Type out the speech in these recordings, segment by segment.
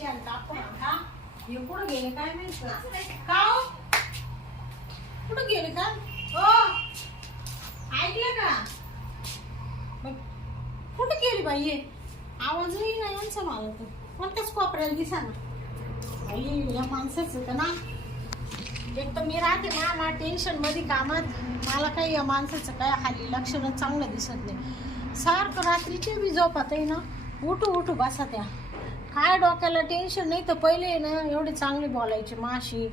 हे कुठं गेले काय माहीत का कुठं गेले का हो ऐकलं का मग कुठं गेली बाई हे आवाजही नाही यांचा मला तर कोणत्याच कोपऱ्याला दिसा ना बाई या माणसाचं तर ना एक तर मी राहते ना ना टेन्शनमध्ये कामात मला काही या माणसाचं काय हाली लक्षणं चांगलं दिसत नाही सारखं रात्रीची बी झोपात आहे ना उठू उठू बसा त्या काय डोक्याला टेन्शन नाही. तर पहिले ना एवढे चांगले बोलायचे माशी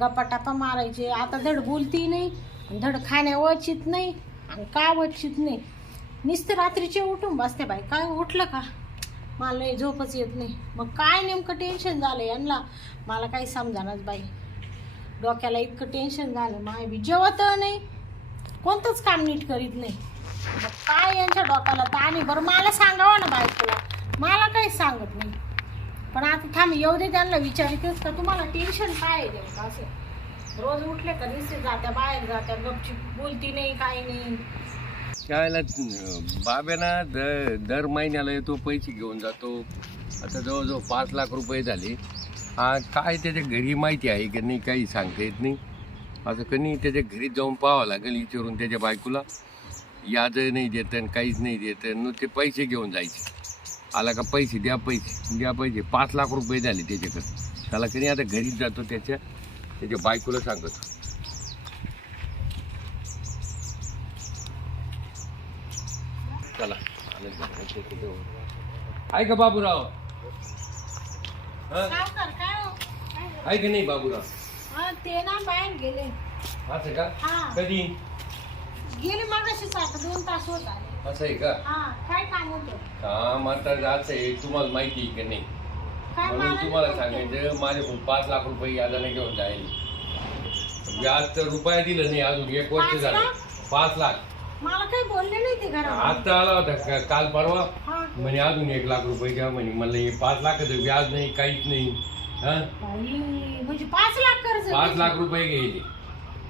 गप्पा टापा मारायचे. आता धड बोलती नाही धड खाण्या वचित नाही आणि का वचित नाही? नुसतं रात्रीचे उठून बसते बाई. काय उठलं का? मला लय झोपच येत नाही. मग काय नेमकं टेन्शन झालं यांना? मला काही समजानच बाई. डोक्याला इतकं टेन्शन झालं. माय बी जेवत नाही. कोणतंच काम नीट करीत नाही. मग काय यांच्या डोक्याला ताण बरं मला सांगावं ना बायकोला मला काही सांगत नाही. पण आता थांब येऊ दे त्यांना विचारितेच का? तुम्हाला टेन्शन काय आहे नेमकं असं? रोज उठले का दिसते जात्या बाहेर जात्या गपची बोलती नाही काही नाही. त्यावेळेला बाब्याना दर दर महिन्याला येतो पैसे घेऊन जातो. आता जवळजवळ पाच लाख रुपये झाले. हा काय त्याच्या घरी माहिती आहे की नाही काही सांगता येत नाही. असं कधी त्याच्या घरी जाऊन पाहावं लागेल विचारून त्याच्या बायकोला. याद नाही देत आणि काहीच नाही देत नुसते पैसे घेऊन जायचे. आला का पैसे द्या पैसे. द्या पैसे. पाच लाख रुपये झाले त्याच्याकडे. त्याला कधी आता घरीच जातो त्याच्या त्याच्या बायकोला सांगतो. चला. आलं का? ते कुठे हो? आहे का बाबूराव? काय हो? नाही बाबूराव ते ना बाहेर गेले. असं का? हा. कधी? गेले आता दोन तास होत आले. असं आहे का? हा काय काम होतं? काम आता असं आहे तुम्हाला माहिती आहे का नाही? काय म्हणून मला तुम्हाला नाही माहिती. सांगायचं माझ्याकडून पाच लाख रुपये यादाने घेऊन जाईल. व्याज तर रुपया दिलं नाही अजून एक वर्ष पाच झालं. लाख? पाच लाख. मला काही बोलले नाही ते घरात आता आला होता का- काल परवा? हा. म्हणे अजून एक लाख रुपये द्या म्हणे म्हणलं हे पाच लाखाचं व्याज नाही काहीच नाही. हा? बाई, म्हणजे पाच लाख कर्ज पाच. लाख रुपये घ्यायचे.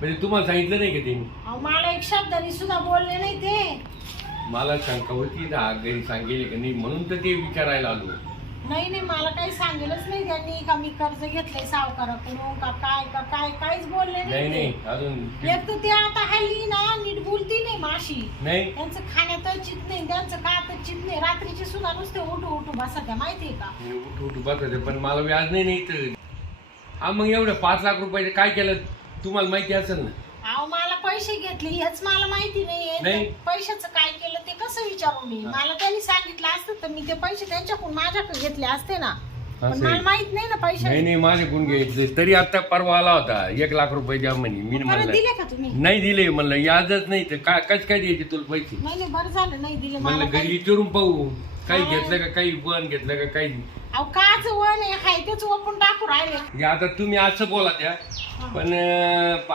म्हणजे तुम्हाला सांगितलं नाही का त्यांनी? अहो, मला एक शब्दाने सुद्धा बोलले नाही ते. मला शंका होती ना घरी सांगेल का नाही म्हणून तर ते विचारायला आलो. नाही नाही मला काही सांगेलच नाही त्यांनी का मी कर्ज घेतलंय सावकाराकडून का काय का काय काहीच बोलले नाही नाही ते. अजून एक तर ते आता हल्ली ना नीट बोलती नाही माशी. नाही. त्यांचं खाण्यात चित नाही त्यांचं कात चित नाही? रात्रीचे सुद्धा नुसते उठू उठू बसा त्या माहितीये का? मी उठ उठ बसायचं पण मला व्याज नाही नाही तर हा मग एवढं पाच लाख रुपयाचं काय केलं? तुम्हाला माहिती असेल ना. पैसे घेतले हेच मला माहिती नाही. नाही पैशाचं काय केलं ते कसं विचारू मी? मला त्यांनी सांगितलं असतं तर मी ते पैसे त्यांच्याकडून माझ्याकडे घेतले असते ना. पण मला. माहीत नाही ना पैसे नाही नाही माझे गुण घ्यायचे. तरी आता परवा आला होता. एक लाख रुपये द्या म्हणे मी परत म्हणलं. दिले का तुम्ही? नाही दिले म्हणलं याजच नाही तर काय कस काय द्यायचे तुला पैसे? नाही नाही बरं झालं नाही दिले मला म्हणलं घरी काही- विचारून पाहू. काही. घेतलं का काही बन घेतलं का काही अहो काच वन आहे हाय तेच ओपून टाकू राहिले. हे आता तुम्ही असं बोला त्या. पण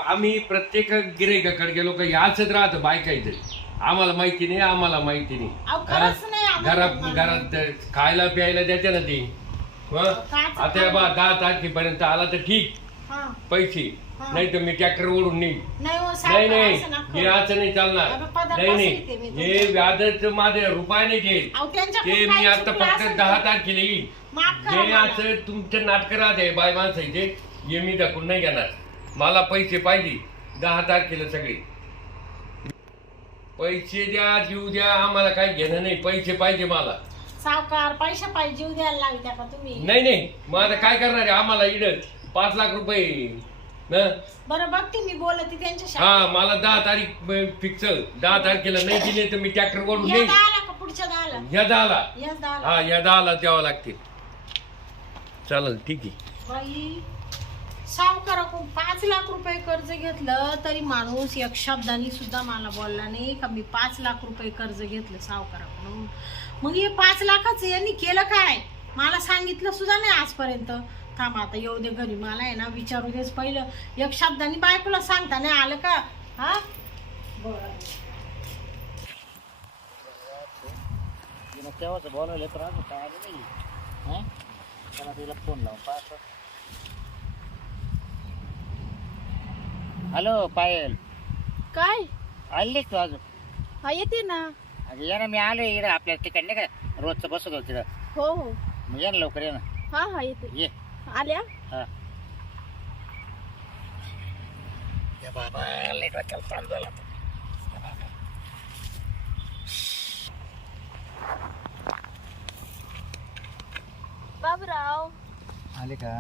आम्ही प्रत्येक गिरायकाकडे गेलो का याचच राहतं बायकायचं आम्हाला माहिती नाही आम्हाला माहिती नाही. अहो खरंच नाही हा? आम्हाला घरात माहिती. घरात खायला प्यायला द्यायचे ना ते. हं? काच आता बा दहा तारखेपर्यंत आला तर ठीक. हा. पैसे. हा. नाही तर मी ट्रॅक्टर ओढून नाही हो नाही नाही. असं नका. हे करू. असं नाही चालणार. नाही मी नाही हे व्याजच माझे रुपये नाही ते. अहो त्यांच्याकडून ते मी काही आता चुकलं फक्त असेल दहा तर तारखेला येईल. माफ करा जे मला. असं तुमचं नाटक राहते बाय माणसाचे हे मी दाखवून नाही घेणार. मला पैसे पाहिजे. दहा तारखेला सगळे. पैसे द्या जीव द्या आम्हाला काही घेणं नाही. पैसे पाहिजे मला. सावकार पैसे पाहिजे जीव द्यायला लागत्या का तुम्ही? नाही नाही. मग आता काय करणार आहे? आम्हाला इकडं पाच लाख रुपये. न बरं बघते मी बोलते त्यांच्याशी. हा मला दहा तारीख फिक्स दहा तारखेला नाही दिले तर मी ट्रॅक्टर ओढून या येईल दहाला का पुढच्या दहाला? या दहाला. या दहाला. हा या दहाला द्यावं लागते. चालेल ठीक आहे. बाई. सावकाराकडून पाच लाख रुपये कर्ज घेतलं तरी माणूस एक शब्दाने सुद्धा मला बोलला नाही का मी पाच लाख रुपये कर्ज घेतलं सावकाराकडून. मग हे पाच लाखाचं यांनी केलं काय? मला सांगितलं सुद्धा नाही आजपर्यंत. थांब आता येऊ दे घरी. मला आहे ना विचारू देच पहिलं. एक शब्दाने बायकोला सांगता नाही आलं का? हा? बरं. तेव्हाच केव्हाच तर आज काय आलं नाही. त्याला तिला फोन लावून पाहतो. हॅलो पायल. काय? आली तू अजून? हा येते ना. अगं ये ना मी आलो इकडं आपल्या ठिकाणी नाही का? रोजचं बसत होतं तिथं. हो हो. मग ये ना लवकर ये ना. हा हा येते. ये. आल्या? हा. या बाबा लेट वाटलं ताण झाला. बाबूराव. आले का?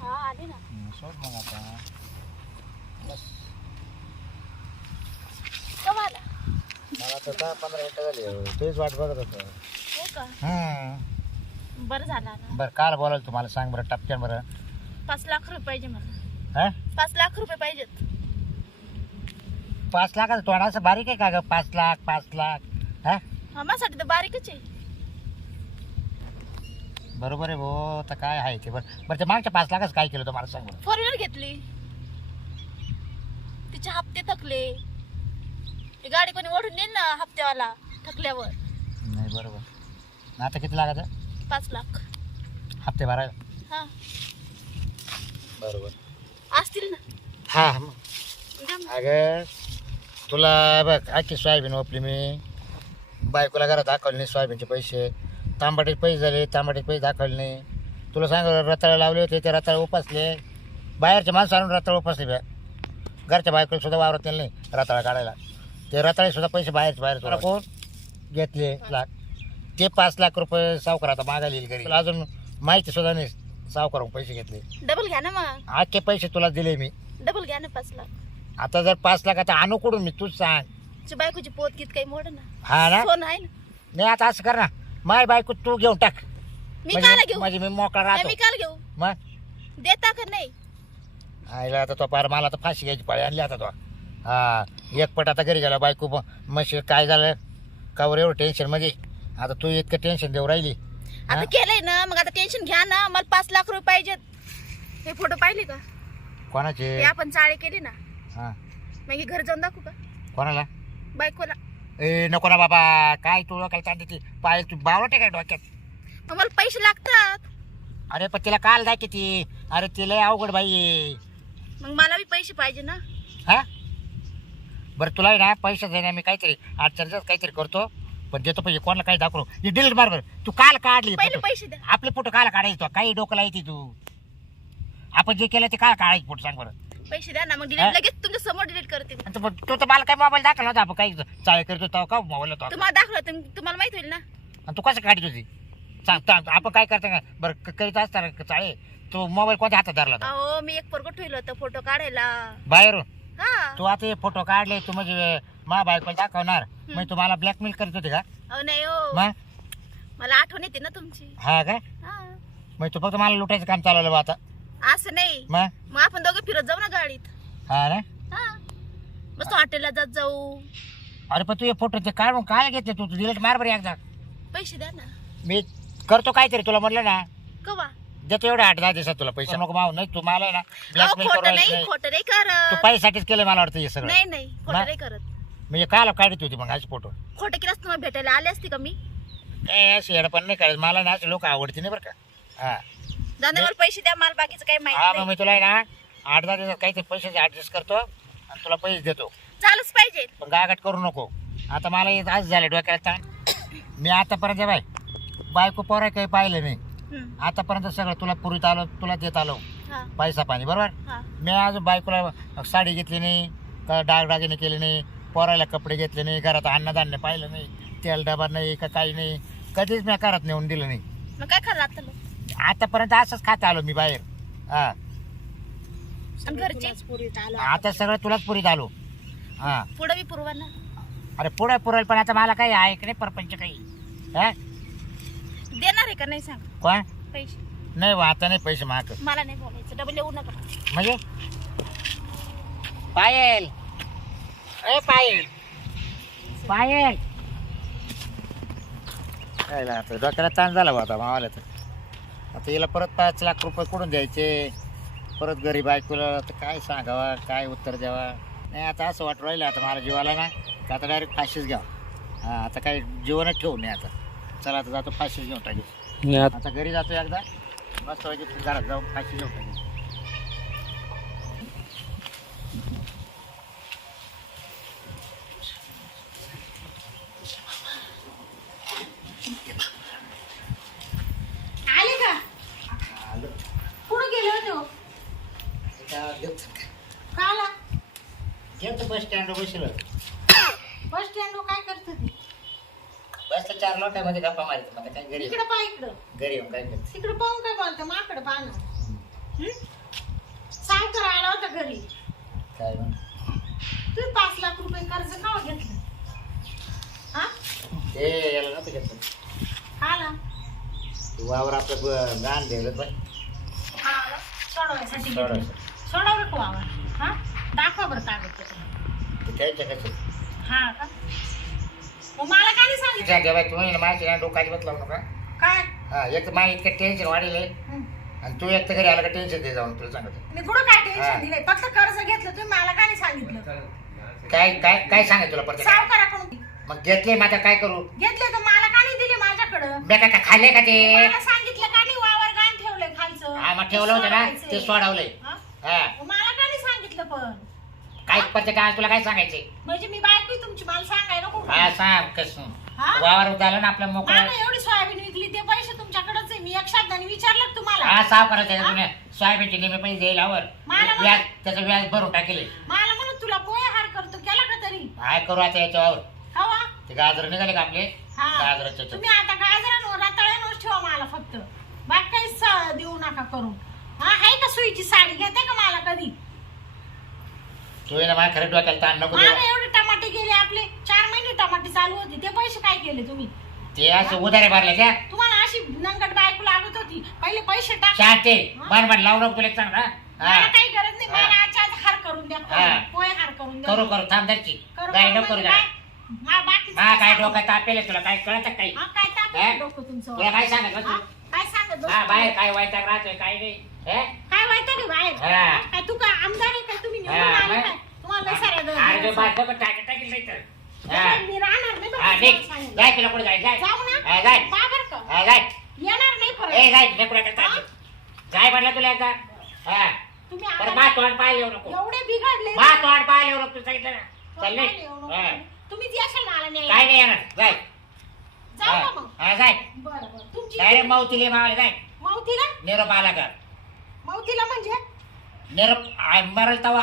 हा आले ना. सोड मग आता. बस. आला मला आता दहा पंधरा मिनटं झाली तुझीच वाट बघत होतो. हो का. बरं झालं ना. बरं काल बोलाल तुम्हाला सांग बरं टपक्यान बरं. पाच लाख रुपये पाहिजे मला. हा? पाच लाख रुपये पाहिजेत. पाच लाखाचं तोंड असं बारीक आहे का ग? पाच लाख पाच लाख हा? हा माझ्यासाठी तर बारीकच आहे. बरोबर आहे भाऊ तर काय आहे ते बरं बरं ते मागच्या पाच लाखच काय केलं तुम्हाला सांग बरं. फोर व्हीलर घेतली. तिचे हप्ते थकले. ती गाडी कोणी ओढून नेईल ना हप्त्यावाला थकल्यावर? नाही बरोबर. आता किती लागायचं पाच लाख. हप्ते भरायला हा. बरोबर. असतील ना. हा मग. द्या मग. अगं तुला बघ आखी सोयाबीन ओपली मी. बायकोला घरात दाखवले नाही सोयाबीनचे पैसे. तांबाटीचे पैसे झाले तांबाटीचे पैसे दाखवले नाही. तुला सांग रताळे लावले होते ते रताळे उपासले. बाहेरचे माणसं आणून रताळे उपासले बॅ. घरच्या बायकोला सुद्धा वावरत नाही रताळा काढायला. ते रताळे सुद्धा पैसे बाहेरचे बाहेर तुला कोण? घेतले लाख. ते पाच लाख रुपये सावकार आता मागायला येईल घरी. तुला अजून माहिती सुद्धा नाही सावकारून पैसे घेतले. डबल घ्या ना मग. आजचे पैसे तुला दिले मी. डबल घ्या ना पाच लाख. आता जर पाच लाख आता आणू कुठून मी? तूच सांग. तुझी बायकोची पोत कित काही मोड ना. हा ना? सोन आहे ना. नाही आता असं कर ना. माय बायको तू घेऊन टाक. मी म्हणजे- घेऊ? म्हणजे मी मोकळा नाही, राहतो. मी काल घेऊ? मग? देता का नाही? आईला आता तो पार मला आता फाशी घ्यायची पाळी आणली आता तो. हा. एक पट आता घरी गेला बायको म्हशी काय झालं? कावर एवढं टेन्शनमध्ये. आता तू इतकं टेन्शन देऊ राहिली. आता? केलंय ना मग आता टेन्शन घ्या ना. मला पाच लाख रुपये पाहिजेत. हे फोटो पाहिले का? कोणाचे? ते आपण चाळे केले ना. हा. मग हे घर जाऊन दाखवू का? कोणाला? बायकोला. ए नको ना बाबा. काय तू काय चालते ती? पाय तू बावटे काय डोक्यात? मग मला पैसे लागतात. अरे पण तिला काल दाय किती अरे तिला अवघड बाई. मग मला बी पैसे पाहिजे ना. हा? बरं तुला ना पैसे देण्या मी काहीतरी अडचणच काहीतरी करतो. पण देतो पैसे कोणाला काही दाखवू हे डिलीट मार बरं. तू काल काढली पहिले? पैसे द्या आपले फोटो काल काढायचे तू. काही डोकं लायची तू. आपण जे केलं ते काल काढायचे फोटो सांग बरं. पैसे द्या ना मग हा? डिलीट लगेच तुमच्यासमोर डिलीट करते मी. आणि तू तू तर मला काय मोबाईल दाखवला होता आपण काही चाळे करतो का मोबाईल होता? तुम्हाला दाखवलं तुम्हाला माहीत होईल ना. आणि तू कसं काढत होती? सांग सांग, आपण काय करता का बरं क- करीत असताना चाळे. तो मोबाईल कोणत्या हातात धरला होता? अहो मी एक पोरगं ठेवलं होतं फोटो काढायला. बाहेरून? हा. तू आता हे फोटो काढले तू म्हणजे मा बायकोला दाखवणार. मग तुम्हाला ब्लॅकमेल करत होते का? अहो नाही हो. मग? मला आठवण येते ना तुमची. हा का? हा. मग तू फक्त मला लुटायचं काम चालवलं बा आता. असं नाही. मग? मग आपण दोघं फिरत जाऊ ना गाडीत. हा ना? हा. मस्त हॉटेलला जात जाऊ. अरे पण तू हे फोटो ते काढून काय घेतले तू? डिलीट मार बरं एकदा. पैसे द्या ना. मी करतो काहीतरी तुला म्हणलं ना. कवा? देतो एवढ्या आठ दहा दिवसात तुला पैसे. नको माव नाही तू मला आहे ना अहो ब्लॅकमेल खोटं करू नाही राहिली. खोटं नाही तू करत पैशासाठीच केलं मला वाटतं हे सगळं. नाही नाही खोटं? नाही करत. म्हणजे कायला काढत होती मग असे फोटो. खोटं केलंच तुम्हाला भेटायला? आले असते का मी? काय असे येडं पण नाही करायचं मला ना असे लोक आवडते नाही बरं का. हा. पैसे द्या मला बाकीचं काही हा माहिती मग नाही मी तुला आहे ना आठ दहा दिवसात काहीतरी पैशाचे ऍडजस्ट करतो आणि तुला पैसे देतो. चालूच पाहिजे. पण गागाट करू नको. आता मला हे आज झालं डोक्याला ताण. मी आतापर्यंत बाय बायको पोरा काही पाहिलं नाही. हम्म, आतापर्यंत सगळं तुला पुरीत आलो तुला देत आलो. हा. पैसा पाणी बरोबर? हा. मी आज बायकोला साडी घेतली नाही का डागडागिने केले नाही पोरायला कपडे घेतले नाही घरात अन्नधान्य पाहिलं नाही तेल डबा नाही का काही नाही कधीच मी घरात नेऊन दिलं नाही. मग काय खाल्लं आता लोक आतापर्यंत असंच खात आलो मी बाहेर. हा. आणि घरचे? आता. सगळं तुलाच पुरीत आलो. हा. पुढं ना. अरे पुढे पुरेल पण आता मला काही आहे की नाही परपंच काही. हा? देणार आहे का? नाही सांग. कोण पैसे. नाही बा, आता नाही पैसे माग. मला नाही बोलायचं. डबल येऊ नका. म्हणजे? पायल. ए पायल. पायल. काय आता डोक्याला ताण झाला बा आता मावाला तर. आता हिला परत पाच लाख रुपये कुठून द्यायचे? परत गरीब ऐकूला आता काय सांगावा? काय उत्तर द्यावा? नाही आता असं वाटू राहिलं आता मला जीवाला ना आता डायरेक्ट फाशीच घ्यावं. हां आता काही जीवनच ठेवू नये आता. चला आता जातो फाशी घेऊन टाकी. आता- घरी जातो एकदा. मस्त घरात जाऊन फाशी घेऊन टाकी. आले का? गेले हो? बस स्टँड बस स्टँड काय करत ती ती बसला चार लोकांमध्ये गप्पा मारित आता काय घरी इकडं पाय इकडं. घरी येऊन काय करते? तिकडं पाहून काय बोलतं? माकडं पाहणं. सावकार आला होता घरी. काय मग? तुम्ही पाच लाख रुपये कर्ज का घेतलं? हा? ते याला नव्हतं घेतलं. आला वावर आपलं ब- गाण ठेवलं बाई आला सोडवायसाठी घेतलं. सोडायचं सोडवलं का वावर. हा? दाखवा बरं ते त्यांच्या कसं हा का? मग मला काय नाही सांगितलं? बाई तुम्ही माझी ना डोकाची बदलावू नका. काय? हा एक तर माझं इतकं टेन्शन वाढेल. हं. आणि तू एक तर घरी आला का टेन्शन दे जाऊन तुला सांगतो. मी कुठं काय हा. टेन्शन दिलंय? फक्त कर्ज घेतलं तुम्ही मला काय नाही सांगितलं? काय काय काय सांगायचं तुला परत? सावकाराकडून मग घेतले मग आता काय करू? घेतले तर मला का नाही दिले माझ्याकडं? मी काय खाल्ले का ते? मला सांगितलं का नाही वावर गाण ठेवलंय खालचं? हा मग ठेवलं होतं ना. ते सोडवलंय. हा? हा. मग मला का नाही सांगितलं पण? काय पत्ते काय तुला काय सांगायचे? म्हणजे मी बायको आहे तुमची मला सांगायला नको. हा सांग कसं? हा? वावर झालं ना आपलं मोकळं. मला एवढी सोयाबीन विकली ते पैसे तुमच्याकडेच आहे. मी एक शब्दाने विचारलं का तुम्हाला. हा साव करायचं त्याच्या जुन्या सोयाबीनचे नेहमी पैसे द्यायला आवर मला व्याज त्याचं व्याज भरून टाकेले. मला म्हणून तुला पोहे हार करतो केला का तरी? काय करू आता याच्यावर. हवा ते गाजर निघाले का आपले? हा. गाजराचे तुम्ही आता गाजरांवर रताळ्यांवर ठेवा मला फक्त. बाकी काही स- देऊ नका करून. हा आहे का सुईची साडी? घेते का मला कधी? तू ये ना माझ्या खरं डोक्याला ताण नको एवढे टमाटे गेले आपले. चार महिने टमाटे चालू होते. ते पैसे काय केले तुम्ही? ते असं उधारे भरले त्या. तुम्हाला अशी नंगट बायको लागत होती. पहिले पैसे टाक. शांती मन लावू नको तुला एक चांगला मला हा. काही गरज नाही. हा. मला आजच्या आज हार करून द्या. हा. हार करून द्या. करू करू. थांब धरची करू- गाडी करू नको करू म्हणजे जरा काय? मा- बाकीचं हा काय? डोकं तापेल तुला? काय कळत काही? हा, काय ताप हा? डोकं तुमचं? तुला काय सांगत हा? काय सांगत? हा बाहेर काय वैताग राहतोय काय नाही. हे? काय व्हायचं रे बाहेर? हा. काय तू काय आमदार आहे काय तुम्ही निवडून हा, आले मग? काय? तुम्हाला लय साऱ्या दोन अरे दिवस. बाय डोकं टाकेल टाकेल नाही तर. हा. मी राहणार नाही बरं हा का, निघ. तुम्हाला सांगितलं. जाय तुला कुठे जाय जाय. जाऊ ना? हा, जाय. जा बरं का? हा, जाय. येणार नाही ए परत जाय तुला कुठे जाय जाय म्हटलं तुला एकदा. हा. तुम्ही बरं आता मा तोंड पाहायला येऊ नको. एवढे बिघडले मा तोंड पाहायला येऊ नको तू सांगितलं ना. चालले तुम्हाला तुम्हीच येशाल मला काय न्यायला नाही येणार. जाय. जाऊ मग. हा, जाय. बरं बरं. तुमची डायरेक्ट मावतीले मावाला जाय. मावतीला? निरोप आला का? मावतीला म्हणजे? निरोप आ- मरल तवा.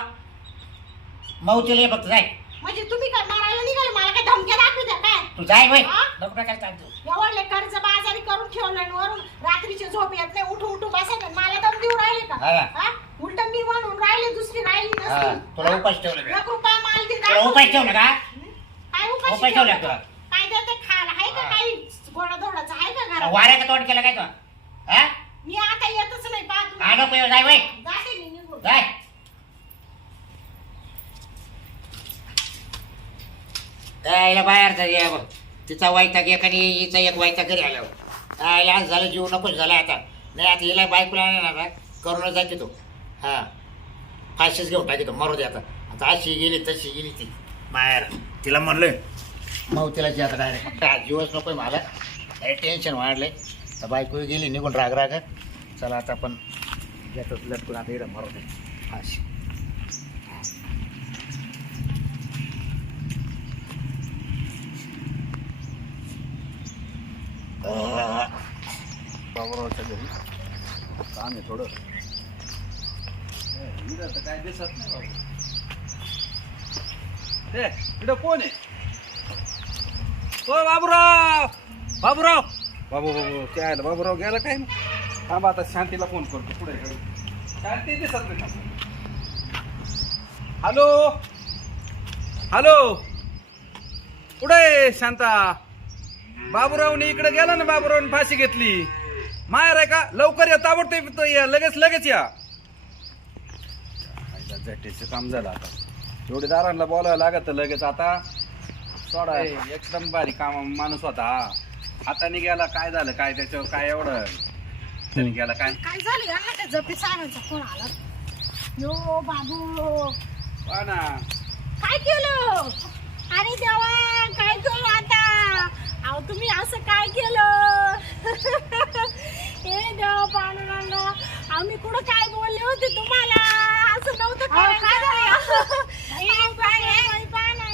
मावतीला ये फक्त जाय. म्हणजे तुम्ही काय मारायला निघाले? मला काय धमक्या दाखवत्या काय? तू जाय वय हा? नको टाकायला चालतो एवढले कर्ज बाजारी करून ठेवलं आणि वरून रात्रीचे झोप येत नाही. उठू उठू बसायचं मला दम देऊ राहिले का? हा. हा? उलट मी म्हणून राहिले दुसरी राहिली हा, नसती. तुला हा? ठेवलं का? माल दिला तुला उपास ठेवलं का? काय उपाशी उपास ठेवलं ठेवला? तुला? काय देते? खायला आहे का हा. काही? गोडा धोडाचं आहे का घरात? वाऱ्या का तोंड केलं काय तो? हा? मी आता येतच नाही पाहत. हा नको येऊ, जाय वय. जाते मी निघून. जाय. यायला बाहेर ये बघ. तिचा वैताग एक आणि हिचा एक वैताग घरी आल्यावर. यायला आज झालं जीव नकोच झाला आता. नाही आता हिला बायकोला आणणार ना करूनच जाते तो हा. फाशीच घेऊन टाकी तो मरू दे आता. आता अशी गेली तशी गेली ती. माहेर तिला म्हणलं मग तिला आता डायरेक्ट जीवच नकोय मला. टेन्शन वाढलंय. तर बायको गेली निघून राग राग. चला आता आपण घेतो लटकून आता इकडं मारतो दे. फाशी. बाबरावच्या घरी. काम आहे थोडं. ए, काय दिसत नाही बाबा. ए इकडं कोण आहे? ओ बाबूराव! बाबूराव! बाबू बाबू काय आलं? बाबूराव गेला काय थांबा आता शांतीला फोन करतो पुढे शांती दिसत नाही हॅलो? हॅलो? कुठे शांता. बाबूरावने इकडे गेला ना बाबूरावने फाशी घेतली. माहेर आहे का? लवकर या ताबडतोब या लगेच लगेच या. झटेचं काम झालं आता. जोडीदारांना बोलावं लागत लगेच आता. सोडा एकदम भारी काम माणूस होता. हाताने गेला काय झालं काय त्याच्यावर काय एवढं? त्याने गेला काय? काय झालं यांना त्या जपी साहेबांचा फोन आला? यो बाबू. हा ना. काय केलं? अरे देवा काय केलं आता? अहो तुम्ही असं काय केलं? हे देवा पांडुरंगा आम्ही कुठं काय बोलले होते तुम्हाला? असं नव्हतं बाई, पहा ना.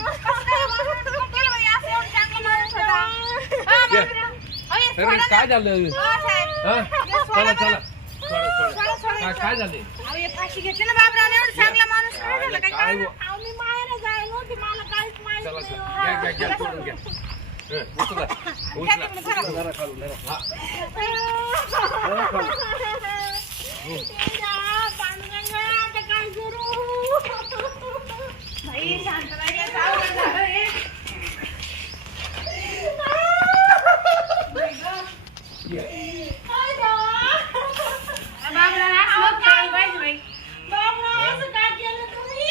अरे काय झालं? हा? चला चला. चला, चला. काय काय झाले? फाशी घेतली ना बाबरावने एवढं चांगला माणूस. काय झालं? काय काय अहो, मी माहेरच नव्हती मला काहीच माहीत चला नाही. चला. घ्या घ्या घ्या सोडून घ्या. हं, उचला उचला जरा हा. पांडुरंगा, आता काय करू बाई शांत राहा या, जाऊ दे, झालं हे. काय देवा? बाबराव, असं काय पाहिजे बाई? बापरे, असं का केलं तुम्ही?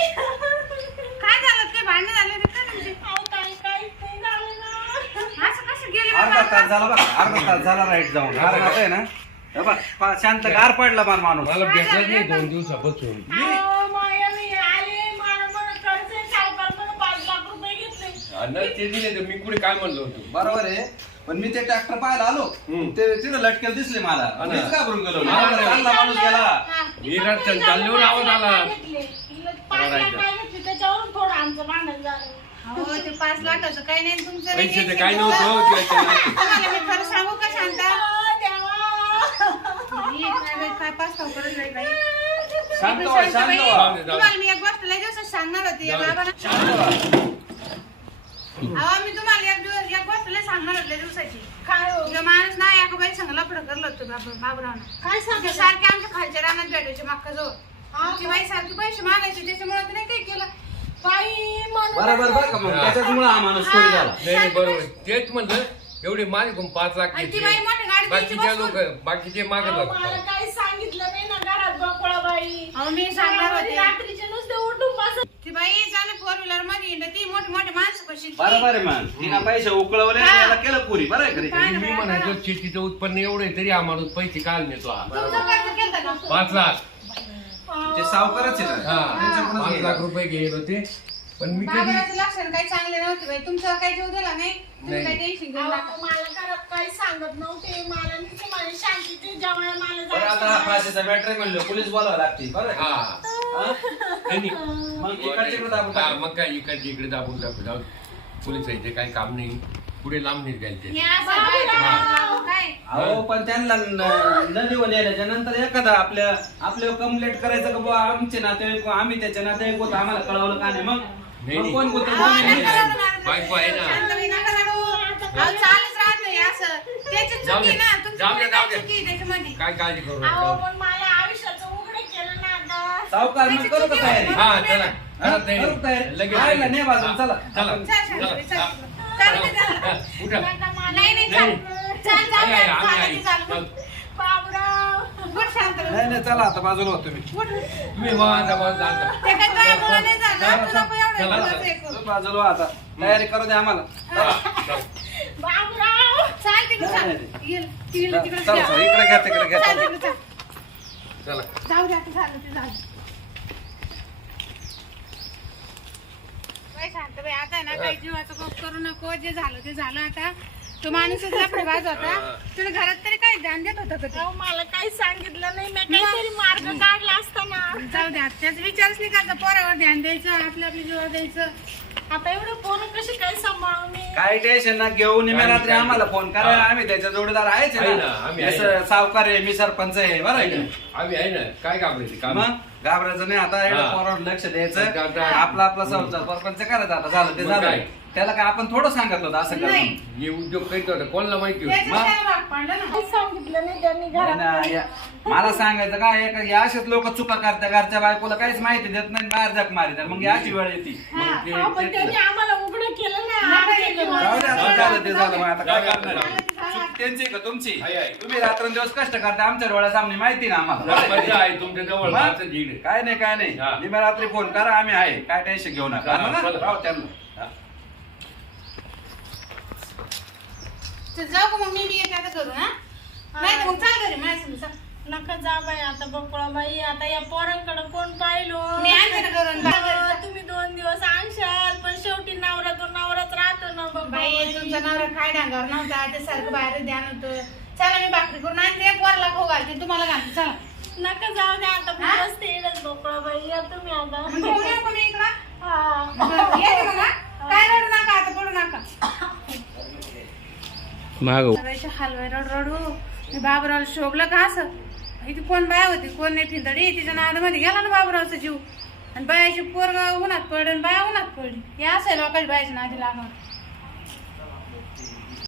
काय झालं काय भांडण झाले रे काय तुमचे अहो, काही- काहीच नाही झालं ना. असं कसं गेले अर्धा तास झाला बघ अर्धा तास झाला राईट जाऊन कारण आता आहे ना हे बघ पा- शांत गार पडला मला माणूस मला भेटलंच नाही दोन दिवसापासून अहो, माया मी आले, मला म्हणत कर्ज आहे, सावकार म्हणून पाच लाख रुपये घेतले. आणि ते दिले तर मी कुठे काय म्हणलो होतो बरोबर आहे पण मी ते ट्रॅक्टर पाहायला आलो हम्म. ते तिथं लटकेल दिसले मला ना. मीच घाबरून गेलो माणूस गेला हा, मी रस्त्याने चालल्यावर आवाज आला. पाच लाख घेतले. पाच लाख रडायचं. काय घेतले, त्याच्यावरून थोडं आमचं भांडण झालं हो ते पाच लाखाचं काही नाही तुमचं पैसे तर काय नव्हतं त्याच्या- तुम्हाला मी खरं सांगू का शांता? अहो, देवा. ही काय बाई, काय पास्ताव करत नाही बाई. शांत व्हा शांत बाई, व्हा जाऊ दे, जाऊ दे. तुम्हाला मी एक गोष्ट लय दिवसात सांगणार होती या जाऊ दे. बाबाला. शांत व्हा. अहो मी तुम्हाला एक दिवस एक गोष्ट लय सांगणार होती लय दिवसाची. काय हो? जो माणूस ना एका बाई संग लफडं करलं होतं बाबा बाबरावनं. काय सांगता सारखे आमच्या खालच्या रानात भेटायचे मक्का जवळ हा, ती बाई सारखी पैसे मागायचे त्याच्यामुळे ते नाही काही केलं. बाई बरोबर बरं का मग. त्याच्यामुळे हा माणूस चोरी झाला. नाही नाही बरोबर. तेच म्हणलं एवढे माझे पाच लाख आणि ती घेतले. बाई मोठी गाडी द्यायची बाकीचे बसून. लोक बाकीचे मागत अहो, मला होते काही सांगितलं नाही ना घरात बकुळा बाई. अहो मी सांगणार होते. रात्रीचे नुसते उठून बसत ती बाई चालू फोर व्हीलरमध्ये हिंडत ती मोठी मोठी माणसं कशी बरोबर आहे मग. तिनं पैसे उकळवले. याला केलं पुरी. बरं आहे का नाही? मी म्हणायचो शेतीचं उत्पन्न एवढं आहे तरी आम्हाला पैसे काल नेतो हा. तुमचं कर्ज केलं का? पाच लाख. ते सावकारच आहे ना हा. त्यांच्याकडूनच पाच घ्यायला. लाख रुपये घेत होते. पण मी कधी लक्षण काही चांगले नव्हते बाई. तुमचं काही जीव दिला नाही? तुम्ही नाही. काही टेन्शन घेऊ अहो, नका. मला घरात काही सांगत नव्हते. मला नुसते माझी शांतीचे जेव्हा मला बरं आता हा जायचं फाशीचा बॅटरी म्हणलं पोलीस बोलावं लागते बरं? हा. हा? त्यांनी मग इकडचे इकडे दाबून हा. मग काय इकडचे इकडे दाबून दाखवू जाऊ पोलिसांचे काही काम नाही. पुढे लांब हे अहो पण त्यांना न- न देऊन यायच्या नंतर एखादा आपल्या आपल्या कंप्लेंट करायचं का बुवा? आमचे नातेवाईक आम्ही त्याचे नातेवाईक होतो आम्हाला कळवलं का नाही? मग? नाही, मग नाही. कुत्र कोणी नाही. बायको आहे ना. हे जाऊ दे. जाऊ दे, जाऊ काय दे. चुकी आहे त्याच्यामध्ये. काय काळजी करू नका, अहो जाऊ दे. पण मला आयुष्याचं उघड केलं ना आता. सावकार मग करू का तयारी? हा चला. हा, करा तयारी. करू तयारी. लगेच आयला लगेच. नाही बाजून, हा, चला. चल. चल, चल, चल. उठा नाही नाही नाही. चल चल जाऊ आहे, दे, आहे, आम्ही. चालेल. चल. बाबराव उठ शांत राहू. नाही नाही चला आता बाजूला हो तुम्ही उठ. तुम्ही वा आता वा, जा, जा. ते काय तुझ्यामुळं नाही झालं तू नको एवढं चला, चला. हे करू. बाजूला हो आता तयारी करू द्या आम्हाला चला. बाबराव चाल तिकडे चाल नाही, नाही. ये, तिकडे तिकडे चला, चला, इकडे घ्या तिकडे घ्या चाल चला. तिकडे चाल चला जाऊ दे आता झालं ते झालं आता आहे ना काही जीवाचं कोप करू नको जे झालं ते झालं आता. तो माणूसच होता. तुला घरात तरी काय ध्यान देत होता का ते? अहो, मला काही सांगितलं नाही मी काहीतरी मार्ग काढला असता ना. जाऊ दे विचारच नाही पोरावर ध्यान द्यायचं आपल्या जीवावर द्यायचं. आता एवढं पोरं कशी काय सांभाळू मी काही टेन्शन ना घेऊन निम्या रात्री आम्हाला फोन करा हा. आम्ही त्याच्या जोडीदार आहेच आहे आहे ना, आम्ही आहे. सावकार आहे मी सरपंच आहे बरं आहे का? आम्ही आहे ना काय घाबरायचे काम मग? घाबरायचं नाही. आता एवढं हा. पोरावर लक्ष द्यायचं. आपला आपला संसार सरपंच करायचा आता झालं ते मग झालं. काय? त्याला काय आपण थोडं सांगितलं होतं असं नाही. करा हे उद्योग करीत होता कोणाला माहिती होती? त्याच्यात त्याला भाग पाडलं ना. काही सांगितलं नाही त्यांनी नाही घरात ना, या- मला सांगायचं काय आहे का? या असेच लोक चुका करतात. घरच्या बायकोला काहीच माहिती देत नाही बाहेर जग मारितात मग याची वेळ येते. पण त्यांनी. आम्हाला उघडं केलं ना. नका आमच्या हे करू. घरात. जाऊ दे आता झालं ते झालं. मग आता काय करणार? त्यांची का तुमची आहे, आहे. तुम्ही रात्रंदिवस कष्ट करता आमच्या डोळ्यासामने माहिती ना आम्हाला आहे तुमच्या जवळ मग? माझं झीड काय नाही काय नाही हा. निम्या रात्री फोन करा आम्ही आहे काय टेन्शन घेऊ नका? चला. त्यांना हा. तर जाऊ का मग मी बी येते आता करू ना नाही तर मग चाल घरी माझ्या संग, चल. नका जा बाई आता बकुळा बाई आता या पोरांकडे कोण पाहिलो मी आणते ना करून, जा घरी, अहो, जा. तुम्ही दोन दिवस आणशाल पण शेवटी नवरा तो नवराच राहतो ना बकुळा बाई बाई. तुमचा नवरा काय नव्हता ते सारखं बाहेर ध्यान होतं. चला मी भाकरी करून आणते. पोराला खाऊ घालते. तुम्हाला घालते. चला. नका जाऊ द्या आता. हा? बसते बकुळा बाई या तुम्ही आता. मग मी इकडं? हा. बरं, येते? काय रडू नका आता पडू नका. रडायच्या हलवाय रड रडू. मी बाबरावला शोभलं का असं? इथे कोण बाय होती? कोण नाही फिंदडी तिच्या नादामध्ये गेला ना बाबरावचा जीव. आणि बायाची पोरग उन्हात पडली आणि बाया उन्हात पडली. हे असं लोकांच्या बायाच्या नादी लागणार